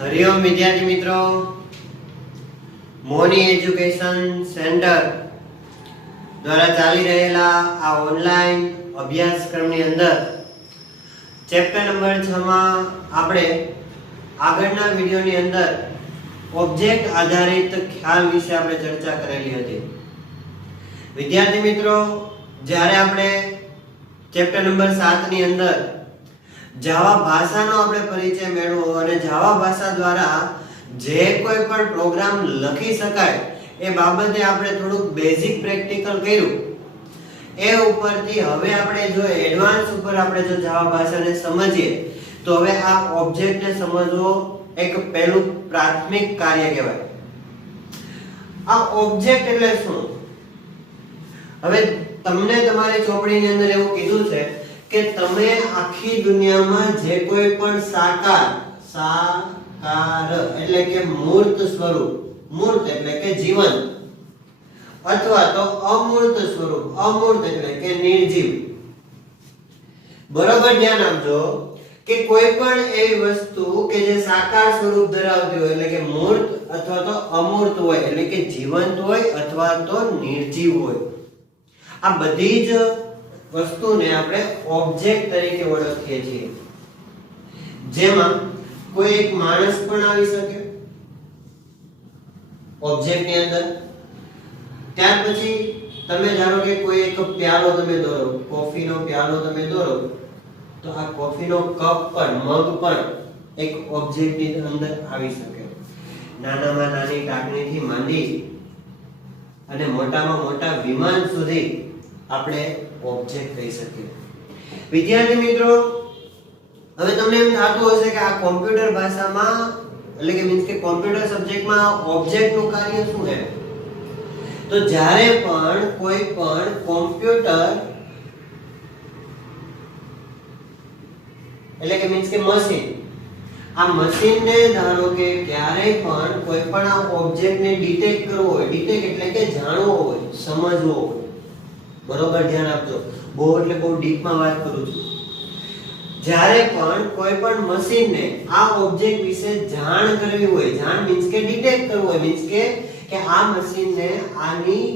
હરિઓમ વિદ્યાર્થી મિત્રો, Mouni education centre દ્વારા ચાલી રહેલા આ ઓનલાઈન અભ્યાસક્રમની અંદર ચેપ્ટર નંબર 6 માં આપણે આગળના વિડિયોની અંદર ઓબ્જેક્ટ આધારિત ખ્યાલ વિશે આપણે ચર્ચા કરેલી હતી. વિદ્યાર્થી મિત્રો, જ્યારે આપણે ચેપ્ટર નંબર 7 ની અંદર જાવા ભાષાનો આપણે પરિચય મેળવો અને જાવા ભાષા દ્વારા જે કોઈ પણ પ્રોગ્રામ લખી શકાય એ બાબતે આપણે થોડુંક બેઝિક પ્રેક્ટિકલ કર્યું. એ ઉપરથી હવે આપણે જો એડવાન્સ ઉપર આપણે જો જાવા ભાષાને સમજીએ તો હવે આ ઓબ્જેક્ટને સમજવો એક પહેલું પ્રાથમિક કાર્ય કહેવાય. આ ઓબ્જેક્ટ એટલે શું? હવે તમને તમારી ચોપડીની અંદર એવું કીધું છે કે તમે આખી દુનિયામાં જે કોઈ પણ સાકાર એટલે કે મૂર્ત સ્વરૂપ, મૂર્ત એટલે કે જીવન, અથવા તો અમૂર્ત સ્વરૂપ, અમૂર્ત એટલે કે નિર્જીવ. બરોબર ધ્યાન આપજો કે કોઈ પણ એવી વસ્તુ કે જે સાકાર સ્વરૂપ ધરાવતી હોય એટલે કે મૂર્ત અથવા તો અમૂર્ત હોય એટલે કે જીવંત હોય અથવા તો નિર્જીવ હોય, આ બધી જ વસ્તુને આપણે ઓબ્જેક્ટ તરીકે ઓળખીએ છીએ. જેમાં કોઈ એક માણસ પણ આવી શકે ઓબ્જેક્ટ ની અંદર. ત્યાર પછી તમે ધારો કે કોઈ એક પ્યાલો તમે દોરો, કોફીનો પ્યાલો તમે દોરો, તો આ કોફીનો કપ પણ, મગ પણ એક ઓબ્જેક્ટ ની અંદર આવી શકે. નાનામાં નાની ટાંકણીથી માંડી અને મોટામાં મોટા વિમાન સુધી આપણે ઓબ્જેક્ટ કહી શકીએ. વિદ્યાર્થી મિત્રો, હવે તમને એમ થતું હશે કે આ કોમ્પ્યુટર ભાષામાં એટલે કે મીન્સ કે કોમ્પ્યુટર સબ્જેક્ટમાં ઓબ્જેક્ટ નું કાર્ય શું છે? તો જ્યારે પણ કોઈ પણ કોમ્પ્યુટર એટલે કે મીન્સ કે મશીન, આ મશીનને ધારો કે ક્યારે પણ કોઈ પણ આ ઓબ્જેક્ટને ડિટેક્ટ કરવો હોય, ડિટેક્ટ એટલે કે જાણવો હોય, સમજવો હોય. બરોબર ધ્યાન આપજો, બહુ એટલે બહુ ડીપમાં વાત કરું છું. જ્યારે પણ કોઈ પણ મશીનને આ ઓબ્જેક્ટ વિશે જાણ કરવી હોય, જાણ મીન્સ કે ડિટેક્ટ કરવું હોય, મીન્સ કે આ મશીનને આની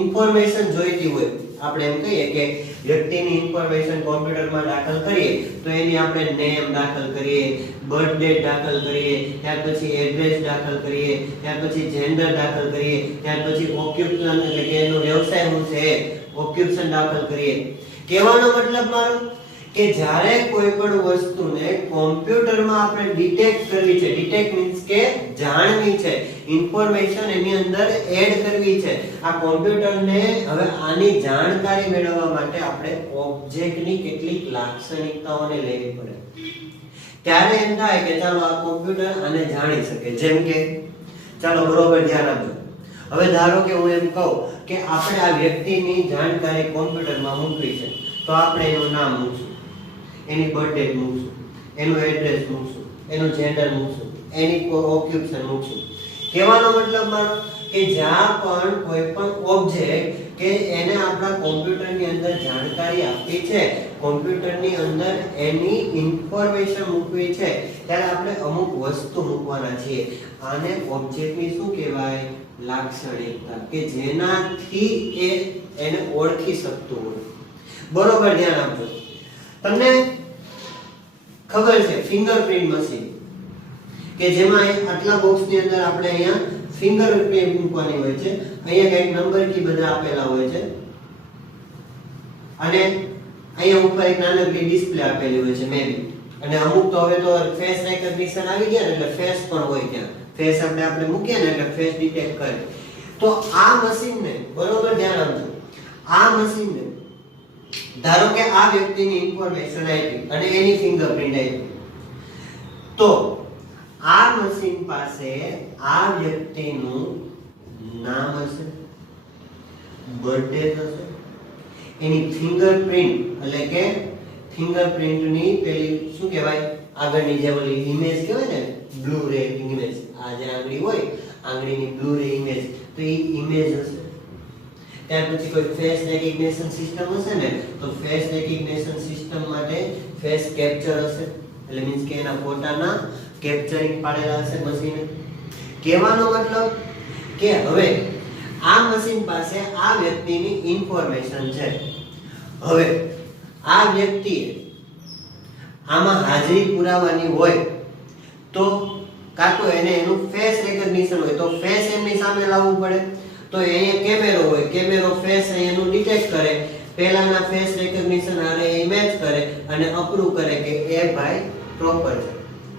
ઇન્ફોર્મેશન જોઈતી હોય. આપણે એમ કહીએ કે વ્યક્તિની ઇન્ફોર્મેશન કોમ્પ્યુટરમાં દાખલ કરીએ તો એની આપણે નેમ દાખલ કરીએ, બર્થ ડેટ દાખલ કરીએ, ત્યાર પછી એડ્રેસ દાખલ કરીએ, ત્યાર પછી જેન્ડર દાખલ કરીએ, ત્યાર પછી ઓક્યુપેશન એટલે કે એનો વ્યવસાય શું છે ઓક્યુપેશન દાખલ કરીએ. કહેવાનો મતલબ મારો કે જ્યારે કોઈ પણ વસ્તુને કોમ્પ્યુટરમાં આપણે ડિટેક્ટ કરવી છે, ડિટેક્ટ મીન્સ કે જાણવી છે, ઇન્ફોર્મેશન એની અંદર એડ કરવી છે, આ કોમ્પ્યુટરને હવે આની જાણકારી મેળવવા માટે આપણે ઓબ્જેક્ટની કેટલીક લાક્ષણિકતાઓને લેવી પડે. ત્યારે એમ થાય કે ચાલો આ કોમ્પ્યુટર આને જાણી શકે. જેમ કે ચાલો બરોબર ધ્યાન આપજો. હવે ધારો કે હું એમ કહું કે આપણે આ વ્યક્તિની જાણકારી કોમ્પ્યુટરમાં મૂકવી છે, તો આપણે એનું નામ મૂકશું, એની બર્થ ડેટ મૂકશું, એનું એડ્રેસ મૂકશું, એનું જેન્ડર મૂકશું, એની ઓક્યુપેશન મૂકશું. કહેવાનો મતલબ મારો કે જ્યાં પણ કોઈ પણ ઓબ્જેક્ટ કે એને આપણા કોમ્પ્યુટરની અંદર જાણકારી આપવી છે, કોમ્પ્યુટરની અંદર એની ઇન્ફોર્મેશન મૂકવી છે, ત્યારે આપણે અમુક વસ્તુ મૂકવાના છીએ. આને ઓબ્જેક્ટની શું કહેવાય? લાક્ષણિકતા, કે જેનાથી એને ઓળખી શકતું હોય. બરોબર ધ્યાન આપજો. તમને ખબર છે ફિંગરપ્રિન્ટ મશીન કે જેમાં આટલા બોક્સની અંદર આપણે અહીંયા ફિંગરપ્રિન્ટ મૂકવાની હોય છે. અહીંયા કઈક નંબર કી બધા આપેલા હોય છે અને અહીંયા ઉપર એક નાનકડી ડિસ્પ્લે આપેલી હોય છે મેબી. અને અમુક તો હવે તો ફેસ રેકગ્નિશન આવી ગયા ને એટલે ફેસ પણ હોય ત્યાં. ફેસ આપણે મૂકીએ ને એટલે ફેસ ડિટેક્ટ કરે. તો આ મશીનને બરોબર ધ્યાન આપજો, આ મશીનને ધારો કે આ વ્યક્તિની ઇન્ફોર્મેશન આપી અને એની ફિંગરપ્રિન્ટ આપી, તો આ મશીન પાસે આ વ્યક્તિનું નામ હશે, બર્થ ડેટ હશે, એની ફિંગરપ્રિન્ટ એટલે કે ફિંગરપ્રિન્ટની પેલી શું કહેવાય આગળની જે ઓલી ઇમેજ કહેવાય ને, બ્લુ રે ઇમેજ, આ જે આંગળી હોય આંગળીની બ્લુ રે ઇમેજ, તો એ ઇમેજ હશે. ત્યાર પછી કોઈ ફેસ રેકગ્નિશન સિસ્ટમ હશે ને, તો ફેસ રેકગ્નિશન સિસ્ટમ માટે ફેસ કેપ્ચર હશે. એટલે મીન્સ કે એના ફોટાના કેપ્ચરિંગ પાડેલા હશે મશીને. કહેવાનો મતલબ કે હવે આ મશીન પાસે આ વ્યક્તિની ઇન્ફોર્મેશન છે. હવે આ વ્યક્તિએ આમાં હાજરી પુરાવાની હોય તો કાં તો એને એનું ફેસ રેકગ્નિશન હોય તો ફેસ એમની સામે લાવવું પડે. તો અહીંયા કેમેરો હોય, કેમેરો ફેસ અહીંયાનું ડિટેક્ટ કરે, પહેલાના ફેસ રેકગ્નિશન આરે ઇમેજ કરે અને અપ્રૂવ કરે કે એ ભાઈ પ્રોપર છે,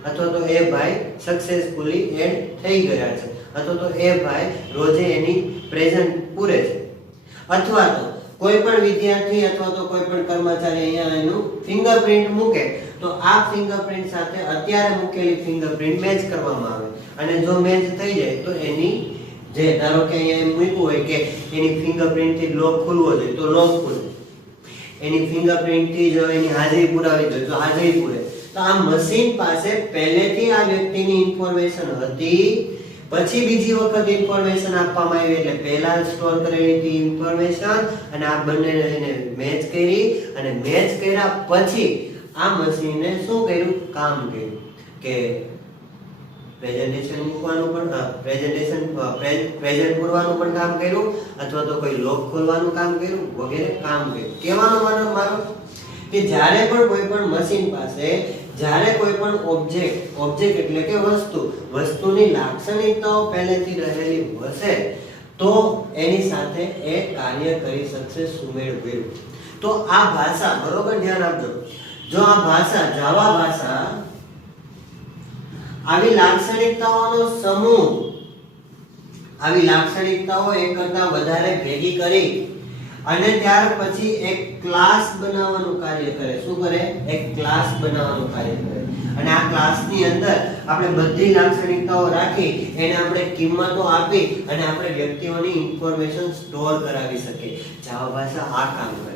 અથવા તો એ ભાઈ સક્સેસફુલી એડ થઈ ગયા છે, અથવા તો એ ભાઈ રોજે એની પ્રેઝન્ટ પૂરે છે. અથવા તો કોઈ પણ વિદ્યાર્થી અથવા તો કોઈ પણ કર્મચારી અહીંયા એનું ફિંગરપ્રિન્ટ મૂકે તો આ ફિંગરપ્રિન્ટ સાથે અત્યારે મૂકેલી ફિંગરપ્રિન્ટ મેચ કરવામાં આવે અને જો મેચ થઈ જાય તો એની જે ધારો કે અહીંયા એમ મૂક્યું હોય કે એની ફિંગરપ્રિન્ટ થી લોક ખુલવો જોઈએ તો લોક ખુલે, એની ફિંગરપ્રિન્ટ થી જો એની હાજરી પુરાવી જોઈએ તો હાજરી પૂરે. તો આ મશીન પાસે પહેલેથી આ વ્યક્તિની ઇન્ફોર્મેશન હતી, પછી બીજી વખત ઇન્ફોર્મેશન આપવામાં આવી એટલે પહેલા સ્ટોર કરેલી હતી ઇન્ફોર્મેશન અને આ બંનેને એને મેચ કરી અને મેચ કર્યા પછી આ મશીને શું કર્યું, કામ કર્યું કે પ્રેઝન્ટેશન મૂકવાનું પણ પ્રેઝન્ટ પૂરવાનું પણ કામ કર્યું અથવા તો કોઈ લોક ખોલવાનું કામ કર્યું વગેરે કામ કર્યું. કહેવાનો મતલબ મારો કે જ્યારે પણ કોઈ પણ મશીન પાસે જ્યારે કોઈ પણ ઓબ્જેક્ટ એટલે કે વસ્તુની લાક્ષણિકતાઓ પહેલેથી રહેલી હશે તો એની સાથે એ કાર્ય કરી શકશે સુમેળભેર. તો આ ભાષા બરોબર ધ્યાન આપજો. જો આ ભાષા જાવા ભાષા આવી લાક્ષણિકતાઓનો સમૂહ, આવી લાક્ષણિકતાઓ એક કરતા વધારે ભેગી કરી અને ત્યાર પછી એક ક્લાસ બનાવવાનું કાર્ય કરે. શું કરે? એક ક્લાસ બનાવવાનું કાર્ય કરે અને આ ક્લાસની અંદર આપણે બધી લાક્ષણિકતાઓ રાખી એને આપણે કિંમતો આપી અને આપણે વ્યક્તિઓની ઇન્ફોર્મેશન સ્ટોર કરાવી શકીએ. જાવા ભાષા આ કામ કરે.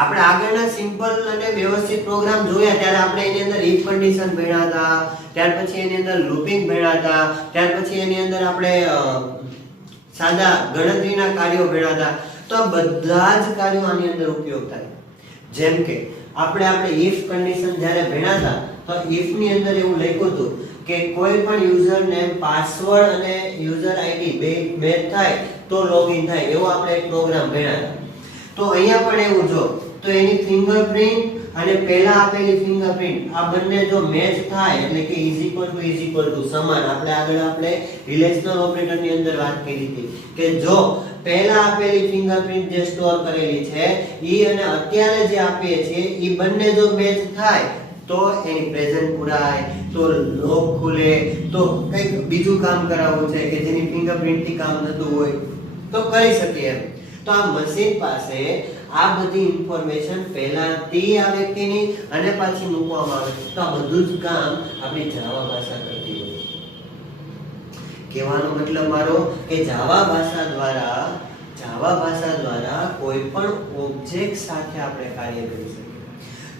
આપણે આગળના સિમ્પલ અને વ્યવસ્થિત પ્રોગ્રામ જોયા ત્યારે આપણે એની અંદર ઇફ કન્ડિશન ભણ્યા હતા, ત્યાર પછી એની અંદર લૂપિંગ ભણ્યા હતા, ત્યાર પછી એની અંદર આપણે સાદા ગણતરીના કાર્યો ભણ્યા હતા. તો આ બધા જ કાર્યો આની અંદર ઉપયોગ થાય. જેમ કે આપણે ઇફ કન્ડિશન જ્યારે ભણ્યા હતા તો ઇફ ની અંદર એવું લખ્યું હતું કે કોઈ પણ યુઝર નેમ પાસવર્ડ અને યુઝર આઈડી બે મેચ થાય તો લોગિન થાય, એવો આપણે એક પ્રોગ્રામ ભણ્યા હતા. તો અહીંયા પણ એવું જો તો એની ફિંગરપ્રિન્ટ અને પહેલા આપેલી ફિંગરપ્રિન્ટ આ બંને જો મેચ થાય એટલે કે ઇઝ ઇક્વલ ટુ સમાન. આપણે રિલેશનલ ઓપરેટરની અંદર વાત કરી હતી કે જો પહેલા આપેલી ફિંગરપ્રિન્ટ જે સ્ટોર કરેલી છે ઈ અને અત્યારે જે આપીએ છીએ ઈ બંને જો મેચ થાય તો એની પ્રેઝન્ટ પુરાય, તો લોક ખુલે, તો કંઈક બીજું કામ કરાવવું છે કે જેની ફિંગરપ્રિન્ટ થી કામ થતું હોય તો કરી શકીએ એમ. તો આ મશીન પાસે આ બધી ઇન્ફોર્મેશન પહેલાથી આ વ્યક્તિની અને પાછી મૂકવામાં આવે તો આ બધું જ કામ આપણી જાવા ભાષા કરતી હોય. કહેવાનો મતલબ મારો કે જાવા ભાષા દ્વારા કોઈ પણ ઓબ્જેક્ટ સાથે આપણે કાર્ય કરી શકીએ.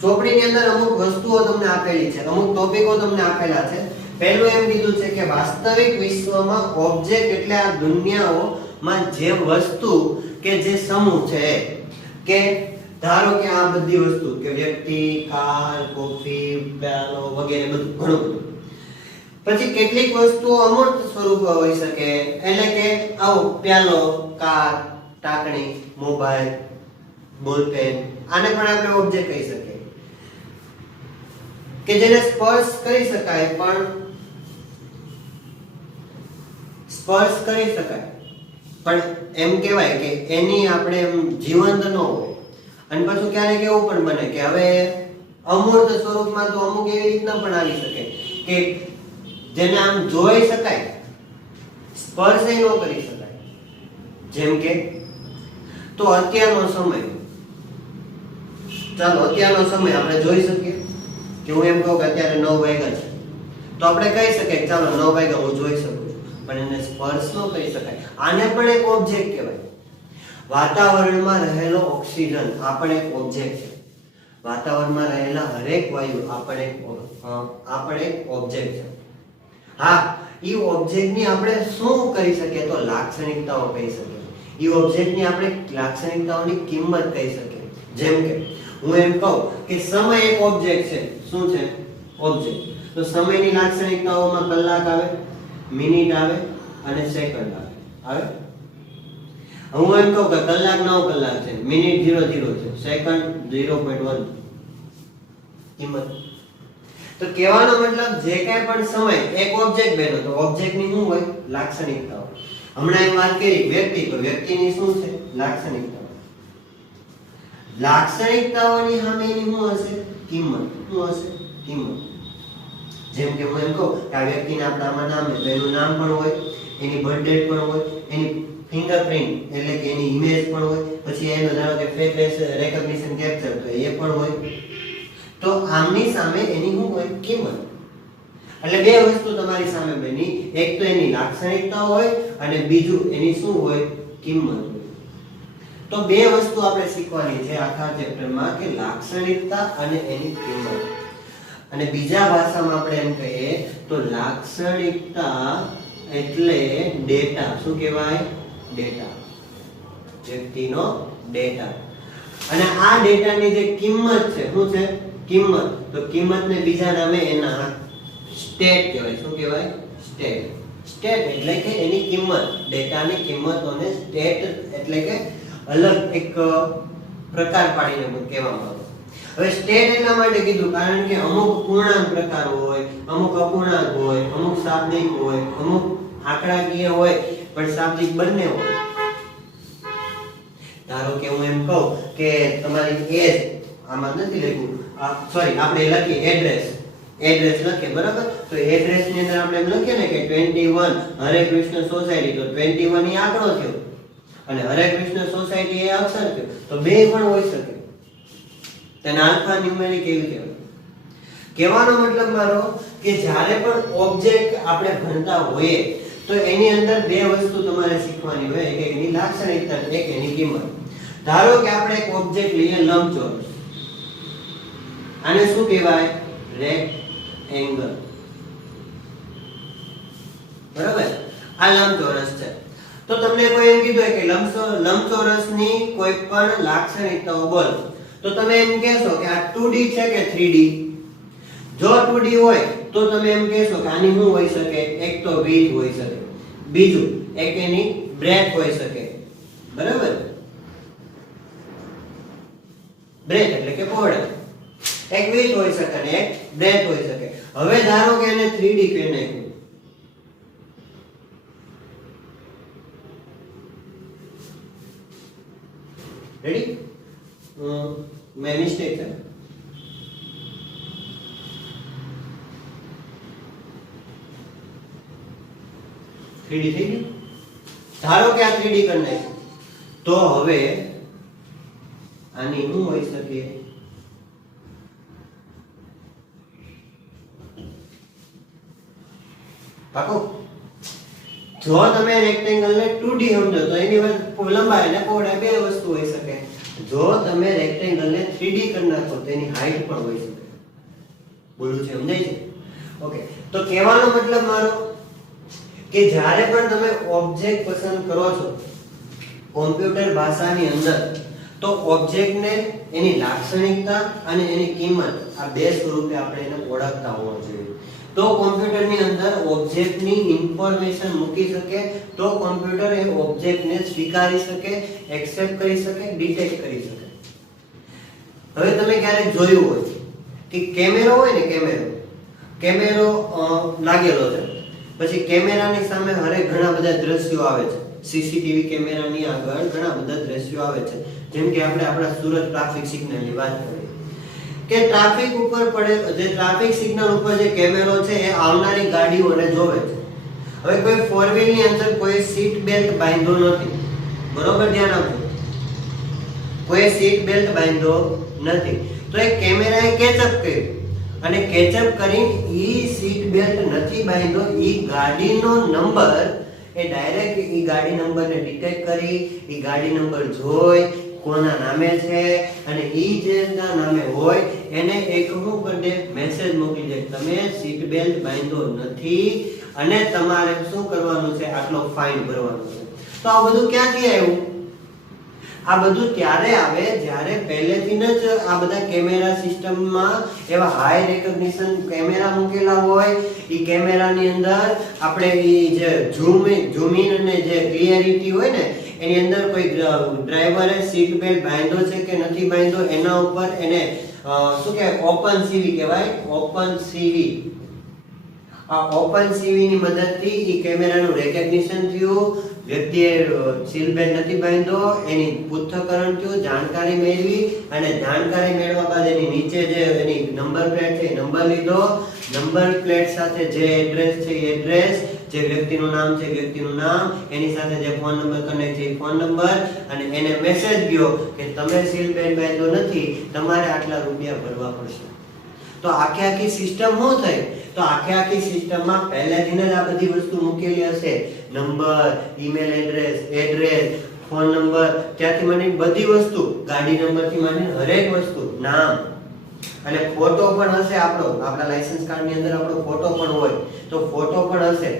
ચોપડીની અંદર અમુક વસ્તુઓ તમને આપેલી છે, અમુક ટોપિકો તમને આપેલા છે. પહેલું એમ કીધું છે કે વાસ્તવિક વિશ્વમાં ઓબ્જેક્ટ એટલે આ દુનિયાઓમાં જે વસ્તુ કે જે સમૂહ છે કે ધારો કે આ બધી વસ્તુ કે વ્યક્તિ, કાર, કોફી, પ્યાલો વગેરે બધું ઘણું બધું. પછી કેટલીક વસ્તુઓ અમૂર્ત સ્વરૂપ હોઈ શકે એટલે કે આવો પ્યાલો, કાર, ટાંકણી, મોબાઈલ, બોલપેન, આને પણ આપણે ઓબ્જેક્ટ કહી શકીએ કે જેને સ્પર્શ કરી શકાય પણ એમ કહેવાય કે એની આપણે જીવંત ન હોય. અને પાછું ક્યારેક એવું પણ બને કે હવે અમૂર્ત સ્વરૂપમાં તો અમુક એવી રીતના પણ આવી શકે કે જેને આમ જોઈ શકાય, સ્પર્શ ન કરી શકાય. જેમ કે તો અત્યારનો સમય, ચાલો અત્યારનો સમય આપણે જોઈ શકીએ કે હું એમ કહું કે અત્યારે 9 વાગ્યા છે તો આપણે કહી શકીએ ચાલો 9 વાગ્યા હું જોઈ શકું છું, પણ એને સ્પર્શ ન કરી શકાય. આને પણ એક ઓબ્જેક્ટ કહેવાય. વાતાવરણમાં રહેલો ઓક્સિજન આ પણ એક ઓબ્જેક્ટ છે. વાતાવરણમાં રહેલા હરેક વાયુ આ પણ એક ઓબ્જેક્ટ છે. હા, ઈ ઓબ્જેક્ટની આપણે શું કરી શકીએ તો લાક્ષણિકતાઓ કહી શકીએ. ઈ ઓબ્જેક્ટની આપણે લાક્ષણિકતાઓની કિંમત કહી શકીએ. જેમ કે હું એમ કહું કે સમય એક ઓબ્જેક્ટ છે. શું છે? ઓબ્જેક્ટ. તો સમયની લાક્ષણિકતાઓમાં કલાક આવે, મિનિટ આવે અને સેકન્ડ આવે. આવે? હું એમ કહું કે કલાક 9 કલાક છે, મિનિટ 00 છે, સેકન્ડ 0.1 કિંમત. તો કહેવાનો મતલબ જે કાંઈ પણ સમય એક ઓબ્જેક્ટ બન્યો તો ઓબ્જેક્ટની શું હોય? લાક્ષણિકતાઓ. હમણાં એમ વાત કરી વ્યક્તિ, તો વ્યક્તિની શું છે? લાક્ષણિકતાઓ. લાક્ષણિકતાઓની સામે એની શું હશે? કિંમત. શું હશે? કિંમત. જેમ કે હું એમ કહું કે આ વ્યક્તિને આપણે આમાં નામ છે, તો એનું નામ પણ હોય, એની બર્થ ડેટ પણ હોય, એની ફિંગરપ્રિન્ટ એટલે કે એની ઇમેજ પણ હોય, પછી એનો ધારો કે ફેસ રેકગ્નિશન કેપ્ચર તો એ પણ હોય. તો આમની સામે એની શું હોય? કિંમત. એટલે બે વસ્તુ તમારી સામે બની, એક તો એની લાક્ષણિકતા હોય અને બીજું એની શું હોય? કિંમત હોય. તો બે વસ્તુ આપણે શીખવાની છે આખા ચેપ્ટરમાં કે લાક્ષણિકતા અને એની કિંમત. અને બીજા ભાષામાં આપણે એમ કહીએ તો લાક્ષણિકતા એટલે ડેટા. શું કહેવાય? ડેટા. વ્યક્તિનો ડેટા. અને આ ડેટાની જે કિંમત છે, શું છે? કિંમત. તો કિંમતને બીજા નામે એના સ્ટેટ કહેવાય. શું કહેવાય? સ્ટેટ. સ્ટેટ એટલે કે એની કિંમત. ડેટાની કિંમતોને સ્ટેટ એટલે કે અલગ એક પ્રકાર પાડીને કહેવામાં આવે. હવે સ્ટેટ એટલા માટે કીધું કારણ કે અમુક પૂર્ણાંક પ્રકાર હોય, અમુક અપૂર્ણાંક હોય, અમુક શાબ્દિક હોય, અમુક આંકડાકીય હોય પણ શાબ્દિક બંને હોય. ધારો કે હું એમ કહું કે તમારી એજ આમાં નથી લખ્યું, સોરી આપણે લખીએ એડ્રેસ. એડ્રેસ લખીએ બરાબર, તો એડ્રેસ ની અંદર આપણે એમ લખીએ ને કે 21 હરે કૃષ્ણ સોસાયટી, તો 21 એ આંકડો થયો અને હરે કૃષ્ણ સોસાયટી એ અક્ષર થયો. તો બે પણ હોઈ શકે. તેને આલ્ફા ન્યુમેરિક કેવી કહેવાય? કહેવાનો મતલબ મારો કે જ્યારે પણ ઓબ્જેક્ટ આપણે ભણતા હોઈએ તો એની અંદર બે વસ્તુ તમારે શીખવાની હોય, એક એની લાક્ષણિકતા, એક એની કિંમત. ધારો કે આપણે એક ઓબ્જેક્ટ લઈએ લંબચોરસ. આને શું કહેવાય? રેક્ટેંગલ. બરાબર? આ લંબચોરસ છે. તો તમને કોઈ એમ કીધું કે લંબચોરસની કોઈ પણ લાક્ષણિકતાઓ બોલો, તો તમે એમ કહેશો કે આ 2D છે કે 3D? જો 2D હોય તો તમે એમ કહેશો કે આની શું હોઈ શકે? એક તો width હોઈ શકે, બીજું એક એની breadth હોઈ શકે. બરાબર? breadth એટલે કે પહોળાઈ. એક width હોઈ શકે અને એક breadth હોઈ શકે. હવે ધારો કે એને 3D કહી નાખ્યું. રેડી? મેં મિસ્ટેક છે. થઈ ગયું. ધારો કે આ 3D કરી નાખ્યું, તો હવે આની શું હોઈ શકે? પાકો? જો તમે રેક્ટેંગલ ને 2D સમજો તો એની લંબાઈ અને પહોળાઈ બે વસ્તુ હોઈ શકે. જો તમે રેક્ટેંગલ ને 3D કરી નાખો તો એની હાઈટ પણ હોઈ શકે. બોલું છે સમજાય છે? ઓકે. તો કહેવાનો મતલબ મારો કે જ્યારે પણ તમે ઓબ્જેક્ટ પસંદ કરો છો કોમ્પ્યુટર ભાષાની અંદર, તો ઓબ્જેક્ટને એની લાક્ષણિકતા અને એની કિંમત આ બે સ્વરૂપે આપણે એને ઓળખતા હોવા જોઈએ. તો કોમ્પ્યુટરની અંદર ઓબ્જેક્ટની ઇન્ફોર્મેશન મૂકી શકે, તો કોમ્પ્યુટર એ ઓબ્જેક્ટને સ્વીકારી શકે, એક્સેપ્ટ કરી શકે, ડિટેક્ટ કરી શકે. હવે તમે ક્યારેક જોયું હોય કે કેમેરો હોય ને, કેમેરો લાગેલો છે, પછી કેમેરાની સામે હરે ઘણા બધા દ્રશ્યો આવે છે. સીસીટીવી કેમેરાની આગળ ઘણા બધા દ્રશ્યો આવે છે. જેમ કે આપણે આપણા સુરત ટ્રાફિક સિગ્નલની વાત કરીએ કે ટ્રાફિક ઉપર પડે, જે ટ્રાફિક સિગ્નલ ઉપર જે કેમેરો છે એ આવનારી ગાડીઓને જોવે છે. હવે કોઈ ફોર વ્હીલ ની અંદર કોઈ સીટ બેલ્ટ બાંધ્યો નથી. બરોબર? ધ્યાન આપજો. કોઈ સીટ બેલ્ટ બાંધ્યો નથી, તો એ કેમેરાએ કેચઅપ કર્યું અને કેચઅપ કરીને ઈ સીટ બેલ્ટ નથી બાંધ્યો, ઈ ગાડીનો નંબર એ ડાયરેક્ટ ઈ ગાડી નંબરને ડિટેક્ટ કરી, ઈ ગાડી નંબર જોઈ કોના નામે છે અને ઈ જેના નામે હોય એને એક શું કરી દે? મેસેજ મોકલી દે, તમે સીટ બેલ્ટ બાંધ્યો નથી અને તમારે શું કરવાનું છે? આટલો ફાઇન ભરવાનો છે. તો આ બધું ક્યાંથી આવ્યું? આ બધું ત્યારે આવે જ્યારે પહેલેથી જ આ બધા કેમેરા સિસ્ટમમાં એવા હાઈ રેકગ્નિશન કેમેરા મૂકેલા હોય. એ કેમેરાની અંદર આપણે જે ઝૂમ ઇન અને જે ક્લિયરિટી હોય ને એની અંદર કોઈ ડ્રાઈવરે સીટ બેલ્ટ બાંધ્યો છે કે નથી બાંધ્યો એના ઉપર એને શું કહેવાય ઓપન સીવી કહેવાય. ઓપન સીવી આ ઓપન સીવી ની મદદથી ઈ કેમેરાનું રેકગ્નિશન થયું. વ્યક્તિએ સીટ બેલ્ટ નથી બાંધ્યો એની પૃથ્થકરણ થયું, જાણકારી મેળવી અને જાણકારી મેળવ્યા બાદ એની નીચે જે એની નંબર પ્લેટ છે નંબર લીધો. નંબર પ્લેટ સાથે જે એડ્રેસ છે એ એડ્રેસ, જે વ્યક્તિનું નામ છે વ્યક્તિનું નામ, એની સાથે જે ફોન નંબર કનેક્ટ છે એ ફોન નંબર, અને એને મેસેજ ગયો કે તમે સીટ બેલ્ટ બાંધ્યો નથી, તમારે આટલા રૂપિયા ભરવા પડશે. તો આખી સિસ્ટમ શું થઈ? તો આખી સિસ્ટમમાં પહેલેથી જ આ બધી વસ્તુ મૂકેલી હશે. Number, email address, phone number, ત્યાંથી માંડીને બધી વસ્તુ, ગાડી નંબરથી માંડીને હરેક વસ્તુ, નામ અને ફોટો પણ હશે. આપણા લાયસન્સ કાર્ડ ની અંદર આપણો ફોટો પણ હોય તો ફોટો પણ હશે.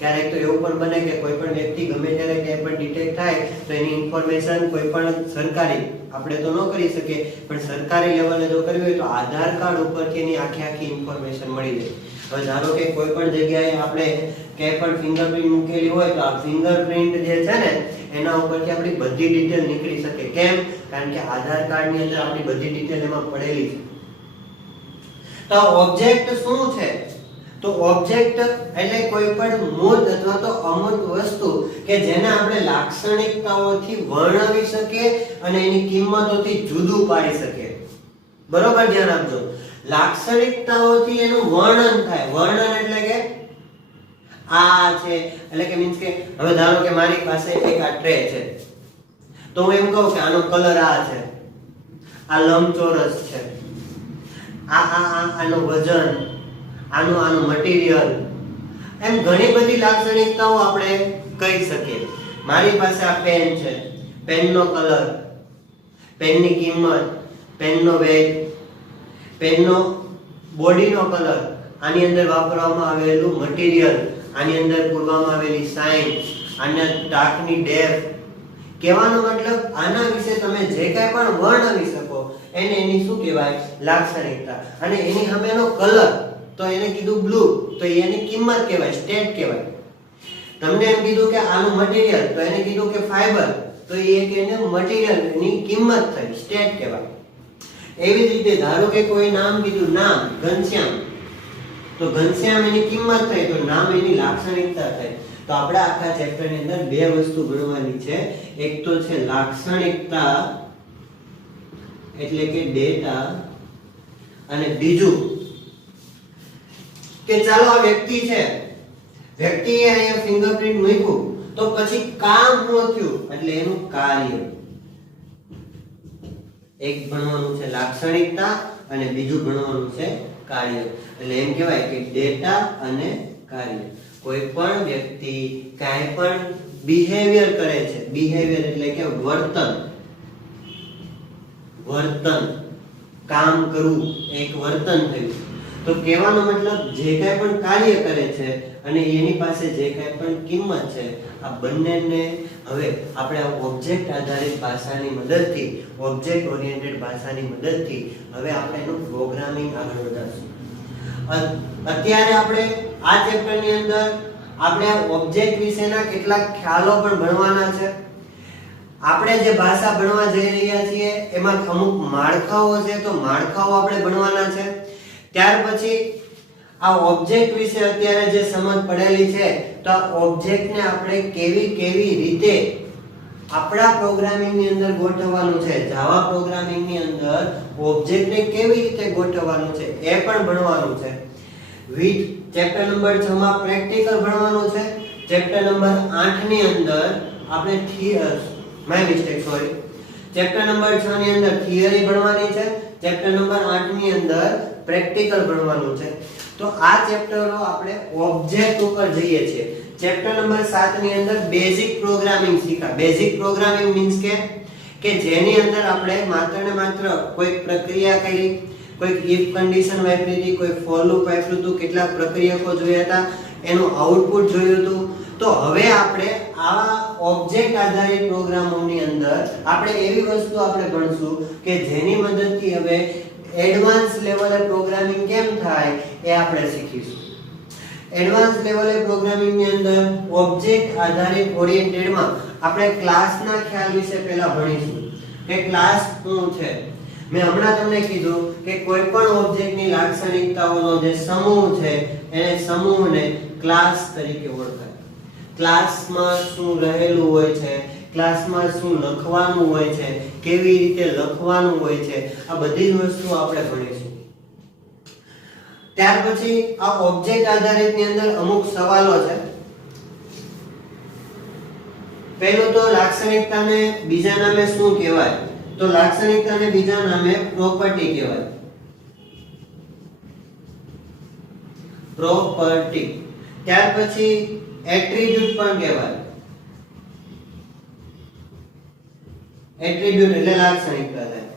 ક્યારેક તો એવું પણ બને કે કોઈ પણ વ્યક્તિ ગમે ત્યારે ક્યાંય પણ ડિટેક્ટ થાય તો એની ઇન્ફોર્મેશન કોઈ પણ સરકારી આપણે તો ન કરી શકીએ, પણ સરકારી લેવલે જો કરવી હોય તો આધાર કાર્ડ ઉપરથી એની આખી ઇન્ફોર્મેશન મળી જાય. હવે ધારો કે કોઈ પણ જગ્યાએ આપણે ક્યાંય પણ ફિંગરપ્રિન્ટ મૂકેલી હોય તો આ ફિંગરપ્રિન્ટ જે છે ને એના ઉપરથી આપણી બધી ડિટેલ નીકળી શકે. કેમ? કારણ કે આધાર કાર્ડ ની અંદર આપણી બધી ડિટેલ એમાં પડેલી છે. તો ઓબ્જેક્ટ શું છે? તો ઓબ્જેક્ટ એટલે કોઈ પણ મૂર્ત અથવા તો અમૂર્ત વસ્તુ કે જેને આપણે લાક્ષણિકતાઓથી વર્ણવી શકીએ અને એની કિંમતોથી જુદું પાડી શકીએ. બરોબર, ધ્યાન આપજો. લાક્ષણિકતાઓથી એનું વર્ણન થાય. વર્ણન એટલે કે આ છે એટલે કે મીન્સ કે હવે ધારો કે મારી પાસે એક આ ટ્રે છે તો હું એમ કહું કે આનો કલર આ છે, આ લંબચોરસ છે, આનું વજન, આનું મટીરીયલ, એમ ઘણી બધી લાક્ષણિકતાઓ આપણે કહી શકીએ. મારી પાસે આ પેન છે, પેનનો કલર, પેનની કિંમત, પેનનો વેટ, પેનનો બોડીનો કલર, આની અંદર વાપરવામાં આવેલું મટીરીયલ, આની અંદર પૂરવામાં આવેલી સાઇન, આના ટાંકની ડેપ્થ. કહેવાનો મતલબ આના વિશે તમે જે કાંઈ પણ વર્ણવી શકો એને એની શું કહેવાય? લાક્ષણિકતા. અને એની સામેનો કલર તો એને કીધું બ્લુ તો એની કિંમત કહેવાય, સ્ટેટ કહેવાય. તમને એમ કીધું કે આનું મટીરીયલ તો એને કીધું કે ફાઈબર તો એ કે એને મટીરીયલ ની કિંમત થઈ, સ્ટેટ કહેવાય. એવી જ રીતે ધારો કે કોઈ નામ કીધું, નામ ઘનશ્યામ તો ઘનશ્યામ એની કિંમત થઈ તો નામ એની લાક્ષણિકતા થઈ. તો આપણા આખા ચેપ્ટર ની અંદર બે વસ્તુ ભણવાની છે. એક તો છે લાક્ષણિકતા એટલે કે ડેટા, અને બીજું કે ચાલો આ વ્યક્તિ છે, વ્યક્તિએ અહીંયા ફિંગરપ્રિન્ટ મૂક્યું તો પછી કામ શું થયું એટલે એનું કાર્ય. એક ભણવાનું છે લાક્ષણિકતા અને બીજું ભણવાનું છે કાર્ય. એટલે એમ કહેવાય કે ડેટા અને કાર્ય. કોઈ પણ વ્યક્તિ કાંઈ પણ બિહેવિયર કરે છે, બિહેવિયર એટલે કે વર્તન, કામ કરવું એક વર્તન થયું. તો કહેવાનો મતલબ જે કાંઈ પણ કાર્ય કરે છે અને એની પાસે જે કાંઈ પણ કિંમત છે, આ બંનેને હવે આપણે ઓબ્જેક્ટ આધારિત ભાષાની મદદથી, ઓબ્જેક્ટ ઓરિએન્ટેડ ભાષાની મદદથી હવે આપણે એનું પ્રોગ્રામિંગ આગળ વધારશું. અત્યારે આપણે આ ચેપ્ટરની અંદર આપણે ઓબ્જેક્ટ વિશેના કેટલાક ખ્યાલો પણ ભણવાના છે. આપણે જે ભાષા ભણવા જઈ રહ્યા છીએ એમાં અમુક માળખાઓ છે તો માળખાઓ આપણે ભણવાના છે. ત્યાર પછી આ ઓબ્જેક્ટ વિશે અત્યારે જે સમજ પડેલી છે તો આ ઓબ્જેક્ટને આપણે કેવી રીતે આપણા પ્રોગ્રામિંગ ની અંદર ગોઠવવાનું છે, જાવા પ્રોગ્રામિંગ ની અંદર ઓબ્જેક્ટને કેવી રીતે ગોઠવવાનું છે એ પણ ભણવાનું છે. વિથ ચેપ્ટર નંબર 6 માં પ્રેક્ટિકલ ભણવાનું છે. ચેપ્ટર નંબર 8 ની અંદર આપણે ચેપ્ટર નંબર 6 ની અંદર થિયરી ભણવાની છે. ચેપ્ટર નંબર 8 ની અંદર પ્રેક્ટિકલ ભણવાનું છે. તો આ ચેપ્ટરો આપણે ઓબ્જેક્ટ ઉપર જઈએ છીએ. ચેપ્ટર નંબર 7 ની અંદર બેઝિક પ્રોગ્રામિંગ શીખા. બેઝિક પ્રોગ્રામિંગ મીન્સ કે જેની અંદર આપણે માત્ર ને માત્ર કોઈ પ્રક્રિયા કરી, કોઈ ઇફ કન્ડિશન વાપરી હતી, કોઈ ફોર લૂપ વાપર્યું હતું, કેટલાક પ્રક્રિયકો જોયા હતા, એનું આઉટપુટ જોયું હતું, તો હવે આપણે આવા ઓબ્જેક્ટ આધારિત પ્રોગ્રામોની અંદર આપણે એવી વસ્તુ આપણે ભણશું કે જેની મદદથી હવે એડવાન્સ લેવલે પ્રોગ્રામિંગ કેમ થાય એ આપણે શીખીશું. એડવાન્સ લેવલે પ્રોગ્રામિંગ ની અંદર ઓબ્જેક્ટ આધારિત ઓરિએન્ટેડમાં આપણે ક્લાસના ખ્યાલ વિશે પહેલા ભણીશું કે ક્લાસ શું છે. મેં હમણાં તમને કીધું કે કોઈ પણ ઓબ્જેક્ટની લાક્ષણિકતાઓનો જે સમૂહ છે એને સમૂહને ક્લાસ તરીકે ઓળખાય. ક્લાસમાં શું રહેલું હોય છે, ક્લાસમાં શું લખવાનું હોય છે, કેવી રીતે લખવાનું હોય છે, આ બધી જ વસ્તુઓ આપણે ભણીશું. ત્યાર પછી આ ઓબ્જેક્ટ આધારિત ની અંદર અમુક સવાલો છે. પહેલું તો લાક્ષણિકતાને બીજા નામે શું કહેવાય? તો લાક્ષણિકતાને બીજા નામે પ્રોપર્ટી કહેવાય. પ્રોપર્ટી. ત્યાર પછી એટ્રીબ્યુટ પણ કહેવાય. એટ્રીબ્યુટ એટલે લાક્ષણિકતા થાય.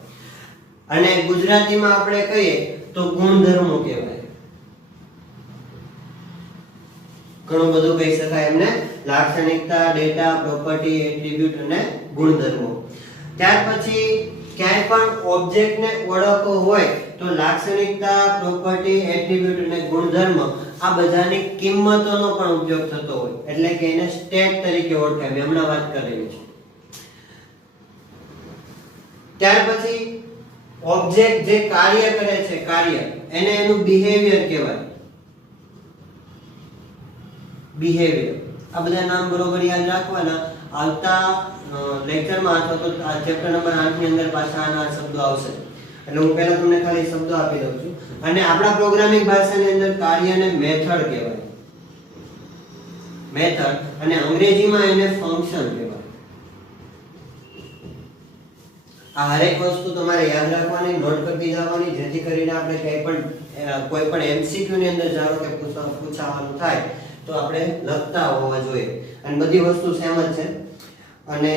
અને ગુજરાતીમાં આપણે કહીએ તો ગુણધર્મો કહેવાય. ઘણું બધું કહી શકાય એમને. લાક્ષણિકતા, ડેટા, પ્રોપર્ટી, એટ્રીબ્યુટ અને ગુણધર્મો. ત્યાર પછી ક્યાંય પણ ઓબ્જેક્ટને ઓળખવો હોય તો લાક્ષણિકતા, પ્રોપર્ટી, એટ્રીબ્યુટ અને ગુણધર્મ આ બધાની કિંમતોનો પણ ઉપયોગ થતો હોય એટલે કે એને સ્ટેટ તરીકે ઓળખાય. મેં હમણાં વાત કરેલી છે. ત્યાર પછી ઓબ્જેક્ટ જે કાર્ય કરે છે, કાર્ય, એને એનું બિહેવિયર કહેવાય. બિહેવિયર. આ બધા નામ બરોબર યાદ રાખવાના. આવતા લેક્ચરમાં અથવા તો આ ચેપ્ટર નંબર 8 ની અંદર પાછા આના શબ્દો આવશે. એટલે હું પહેલા તમને ખાલી શબ્દો આપી દઉં છું. અને આપણા પ્રોગ્રામિંગ ભાષાની અંદર કાર્યને મેથડ કહેવાય. મેથડ. અને અંગ્રેજીમાં એને ફંક્શન કહેવાય. આ હરેક વસ્તુ તમારે યાદ રાખવાની, નોટ કરતી જવાની, જેથી કરીને આપણે કોઈ પણ એમસીક્યુ ની અંદર ધારો કે પૂછાવાનું થાય તો આપણે લખતા હોવા જોઈએ. અને બધી વસ્તુ સેમ જ છે. અને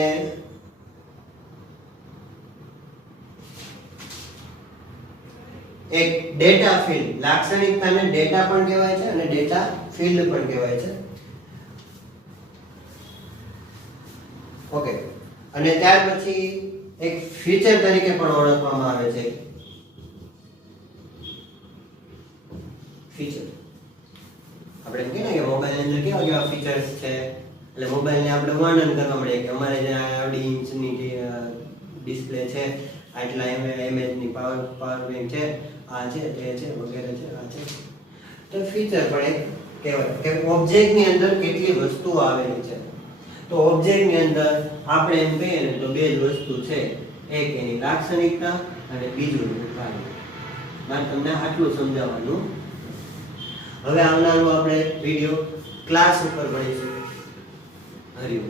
એક ડેટા ફીલ્ડ. લાક્ષણિકતાને ડેટા પણ કહેવાય છે અને ડેટા ફીલ્ડ પણ કહેવાય છે. ઓકે. અને ત્યાર પછી એક ફીચર તરીકે પણ ઓળખવામાં આવે છે. ફીચર. આપણે એમ કહીએ કે મોબાઈલ ની અંદર કેવા કેવા ફીચર્સ છે, એટલે મોબાઈલ ને આપણે વર્ણન કરવા મળે કે અમારે જે આવડી ઇંચની ડિસ્પ્લે છે, આટલા એમએચ ની પાવર બેંક છે, આ છે, તે છે, વગેરે છે, આ છે. તો ફીચર પણ એક કહેવાય કે ઓબ્જેક્ટ ની અંદર કેટલી વસ્તુઓ આવેલી છે. તો ઓબ્જેક્ટ ની અંદર આપણે એમ કહીએ ને તો બે જ વસ્તુ છે. એક એની લાક્ષણિકતા અને બીજું એનું કાર્ય. મારે તમને આટલું સમજાવવાનું. હવે આવનારું આપણે વિડિયો ક્લાસ ઉપર ભણીશું. હરિઓમ.